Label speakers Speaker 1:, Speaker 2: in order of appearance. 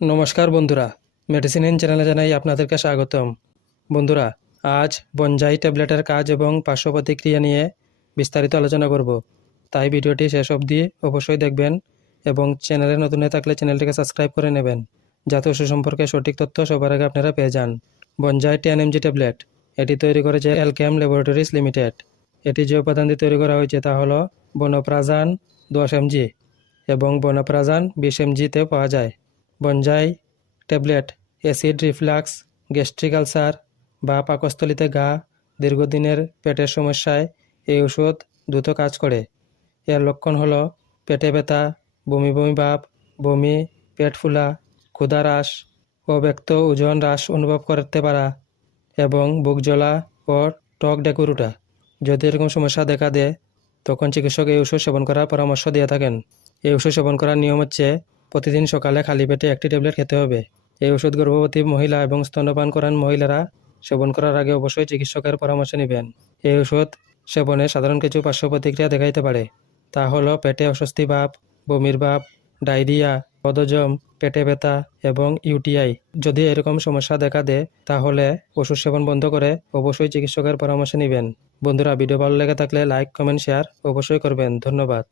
Speaker 1: নমস্কার বন্ধুরা। Medicine in চ্যানেলে জানাই আপনাদেরকে স্বাগতম। বন্ধুরা, আজ বনজাই ট্যাবলেটের কাজ এবং পার্শ্ব প্রতিক্রিয়া নিয়ে বিস্তারিত আলোচনা করব। তাই ভিডিওটি শেষ অবধি অবশ্যই দেখবেন এবং চ্যানেলে নতুন হয়ে থাকলে চ্যানেলটিকে সাবস্ক্রাইব করে নেবেন, যাতে ওষুধ সম্পর্কে সঠিক তথ্য সবার আগে আপনারা পেয়ে যান। বনজাই টেন এমজি ট্যাবলেট, এটি তৈরি করেছে এলকেম ল্যাবরেটরিজ লিমিটেড এটি যে উপাদান দিয়ে তৈরি করা হয়েছে তা হলো বনপ্রাজান দশ এমজি এবং বনপ্রাজান বিশ এমজিতে পাওয়া যায়। বনজাই tablet acid reflux, gastric ulcer বা পাকস্থলিতে ঘা দীর্ঘদিনের পেটের সমস্যায় এই ওষুধ দ্রুত কাজ করে। এর লক্ষণ হলো পেটে ব্যথা, বমি বমি ভাব, বমি, পেট ফুলা, ক্ষুধা হ্রাস অব্যক্ত ওজন হ্রাস অনুভব করতে পারা এবং বুক জ্বলা ও টক ডেকুর ওঠা যদি এরকম সমস্যা দেখা দেয়, তখন চিকিৎসক এই ওষুধ সেবন করার পরামর্শ দিয়ে থাকেন। এই ওষুধ সেবন করার নিয়ম হচ্ছে প্রতিদিন সকালে খালি পেটে একটি ট্যাবলেট খেতে হবে। এই ওষুধ গর্ভবতী মহিলা এবং স্তন্যপান করান মহিলারা সেবন করার আগে অবশ্যই চিকিৎসকের পরামর্শ নেবেন। এই ওষুধ সেবনে সাধারণ কিছু পার্শ্ব প্রতিক্রিয়া দেখাইতে পারে। তা হলো পেটে অস্বস্তি ভাব, বমির ভাব, ডায়রিয়া পদজম পেটে ব্যথা এবং ইউটিআই। যদি এরকম সমস্যা দেখা দেয়, তাহলে ওষুধ সেবন বন্ধ করে অবশ্যই চিকিৎসকের পরামর্শ নেবেন। বন্ধুরা, ভিডিও ভালো লেগে থাকলে লাইক, কমেন্ট, শেয়ার অবশ্যই করবেন। ধন্যবাদ।